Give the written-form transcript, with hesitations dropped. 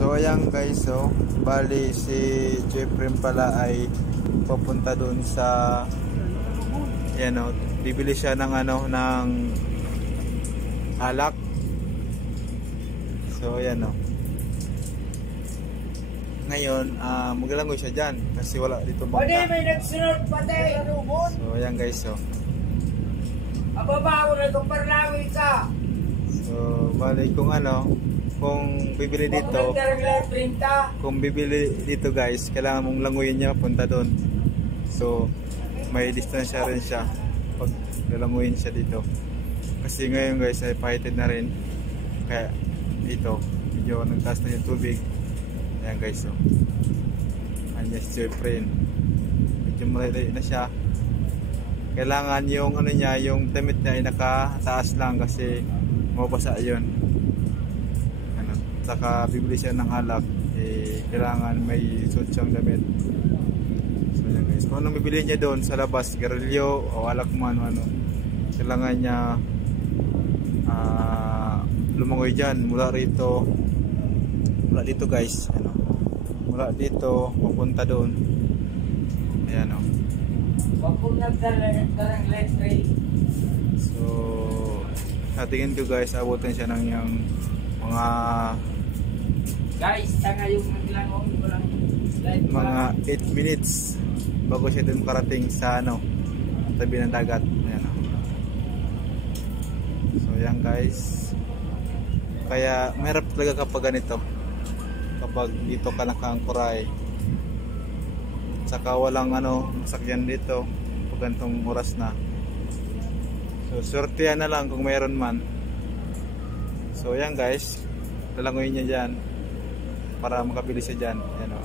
So ayan guys, so bali si Jeffrey pala ay papunta doon sa yan o, bibili siya ng ano, ng alak. So ayan o. Ngayon, maglalangoy siya dyan kasi wala dito bangka. May nagsunod patay. So ayan guys, so Ababaw na itong parlawi ka. so bali kung ano, kung bibili dito, kung bibili dito guys, kailangan mong languyin niya punta doon. So may distansya rin siya pag lalanguyin siya dito. Kasi ngayon guys ay pahited na rin. Kaya dito medyo nagtaas na yung tubig. Ayan guys, so anyas Jeffrey, medyo maliliit na siya. Kailangan yung ano niya, yung damit niya ay nakataas lang kasi mabasa yun. Ano, saka bibili siya ng alak, eh, kailangan may suot siyang damit. So yan guys, kung anong bibili niya doon sa labas, garilyo o alak man ano, kailangan niya lumangoy dyan mula dito guys, ano, mula dito papunta doon. Ayan o. Wag kong nagdarang let's pray. So sa tingin ko guys, abutin siya ng yung mga Guys, tanga yung maglangon ko lang. mga 8 minutes bago siya dun parating sa ano, tabi ng dagat. Ayan o. So yan guys, kaya mahirap talaga kapag ganito, kapag dito ka nakaangkoray saka walang ano, masakyan dito pag ganitong oras na. So swertihan na lang kung mayroon man. So yan guys, lalangoyin niya dyan para makabili siya dyan. Ayan o.